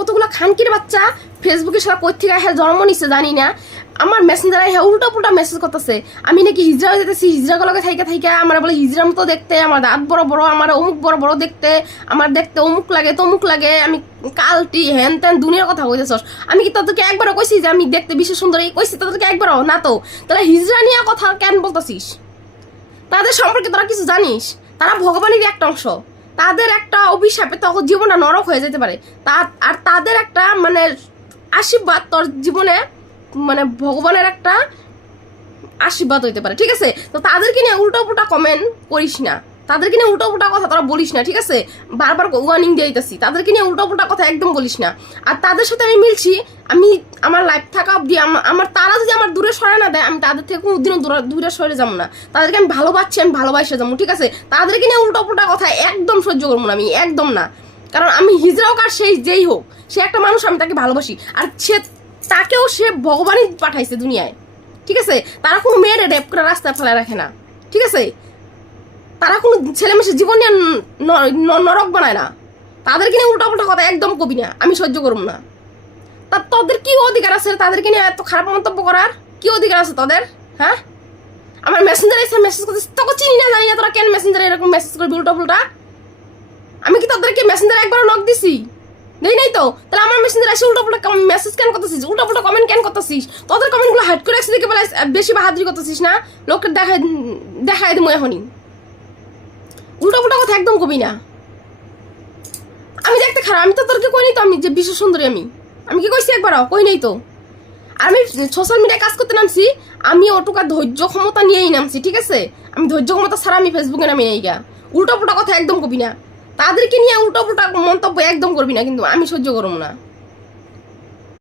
কতগুলো খানকির বাচ্চা ফেসবুকে সারা কই থেকে হ্যাঁ জন্ম নিচ্ছে জানি না, আমার মেসেঞ্জারে হ্যাঁ উল্টা পুল্টা মেসেজ করতেছে আমি নাকি হিজড়া যেতেছি, হিজড়াগুলোকে থাইকা থাইকা আমার বলে হিজড়ার মতো দেখতে, আমার দাঁত বড় বড়, আমার অমুক বড় বড় দেখতে, আমার দেখতে অমুক লাগে তমুক লাগে, আমি কালটি হ্যান ত্যান দুনিয়ার কথা কইতেছস। আমি কি তোদেরকে একবারও কইছি যে আমি দেখতে বিশ্ব সুন্দর এই কইছি তোদেরকে একবারও না? তো তাহলে হিজড়া নিয়ে কথা কেন বলতেছিস? তাদের সম্পর্কে তোরা কিছু জানিস? তারা ভগবানেরই একটা অংশ, তাদের একটা অভিশাপে তখন জীবনটা নরক হয়ে যেতে পারে। আর তাদের একটা মানে আশীর্বাদ তোর জীবনে, মানে ভগবানের একটা আশীর্বাদ হইতে পারে, ঠিক আছে? তো তাদেরকে নিয়ে উল্টো পুল্টা কমেন্ট করিস না, তাদেরকে নিয়ে উল্টো পুল্টা কথা তোরা বলিস না, ঠিক আছে? বারবার ওয়ার্নিং দিয়ে দিতেছি, তাদেরকে নিয়ে উল্টো পুল্টা কথা একদম বলিস না। আর তাদের সাথে আমি মিলছি, আমি আমার লাইফ থাকা অব্দি আমার তারা যদি আমার দূরে সরে না দেয়, আমি তাদের থেকে কোনোদিনও দূরে সরে যাবো না। তাদেরকে আমি ভালোবাসছি, আমি ভালোবাসে যাবো, ঠিক আছে? তাদেরকে নিয়ে উল্টো পুল্টা কথা একদম সহ্য করবো না আমি, একদম না। কারণ আমি হিজড়া হোক আর সেই যেই হোক, সে একটা মানুষ, আমি তাকে ভালোবাসি। আর তাকেও সে ভগবানই পাঠাইছে দুনিয়ায়, ঠিক আছে? তারা কোনো মেয়েরে রেপ করে রাস্তায় ফেলে রাখে না, ঠিক আছে? তারা কোনো ছেলে মেয়ের জীবন নিয়ে নরক বানায় না। তাদেরকে নিয়ে উল্টা পুল্টা কথা একদম কবি না, আমি সহ্য করব না। তা তোদের কি অধিকার আছে তাদেরকে নিয়ে এত খারাপ মন্তব্য করার? কি অধিকার আছে তোদের? হ্যাঁ, আমার মেসেঞ্জারে এসে মেসেজ করছিস, তোকে চিনি না জানি না, তোরা কেন মেসেঞ্জারে এরকম মেসেজ করবি উল্টা পুল্টা? আমি কি তোদেরকে মেসেঞ্জারে একবার নক দিছি? নেই নাই তো। তাহলে আমার মেসেঞ্জারে এসে উল্টা পুল্টা মেসেজ কেন করতেছিস, উল্টা পুল্টা কমেন্ট কেন করতেছিস? তোদের কমেন্টগুলো হাইড করে একসাথে বলে বেশি বাহাদুরি করতেছিস না, লোককে দেখাই দেবো এখনই। উল্টা পুল্টা কথা একদম কবি না। আমি দেখতে খারাপ, আমি তো তোরকে কই নাই তো আমি যে বিশ্ব সুন্দরী, আমি কি কইছি একবারও? কই নাই তো। আমি সোশ্যাল মিডিয়ায় কাজ করতে নামছি, আমি ওটুকা ধৈর্য ক্ষমতা নিয়েই নামছি, ঠিক আছে? আমি ধৈর্য ক্ষমতা ছাড়া আমি ফেসবুকে নামি নেই গা। উল্টা পুল্টা কথা একদম কবি না, তাদেরকে নিয়ে উল্টা পুল্টা মন্তব্য একদম করবি না, কিন্তু আমি সহ্য করবো না।